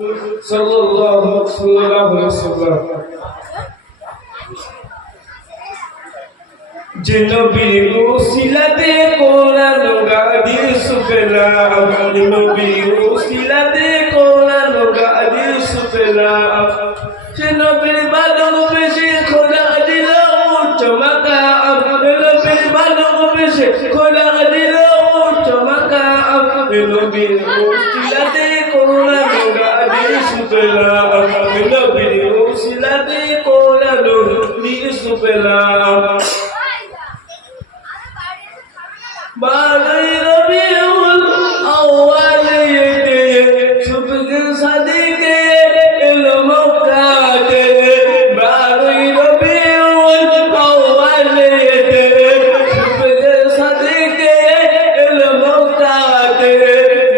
সাল্লাল্লাহু আলাইহি ওয়াসাল্লাম যে নবীর ওসিলাতে কোরআন হাদিস পেলাম, যে নবীর ওসিলাতে কোরআন হাদিস পেলাম, যে নবীর ভালোবেসে খোদা দিল উচ্চ মাকাম, যে নবীর ভালোবেসে খোদা দিল উচ্চ মাকাম, যে নবীর ওসিলাতে কোরআন হাদিস পেলাম, যে নবীর ওসিলাতে কোরআন হাদিস পেলাম। বাগাই রবিউল আউয়াল সুবহ সাদিকে এলো মক্কাতে, বাগাই রবিউল আউয়াল সুবহ সাদিকে এলো মক্কাতে,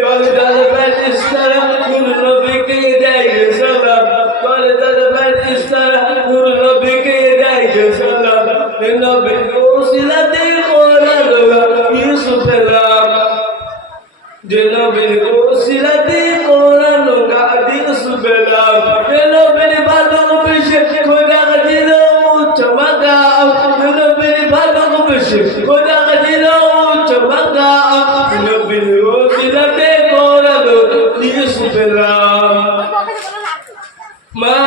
গলদাল বাতিস্তারা নূর নবীকে দেয় সালাম, গলদাল বাতিস্তারা নূর নবীকে দেয় সালাম, নবী ওসিলাতে কোরআন হাদিস পেলাম, যে নবীর ওসিলাতে কোরআন হাদিস পেলাম, যে নবীর ভালোবেসে খোদা দিল উচ্চ মাকাম, যে নবীর ভালোবেসে খোদা দিল উচ্চ মাকাম, যে নবীর ওসিলাতে কোরআন হাদিস পেলাম। মা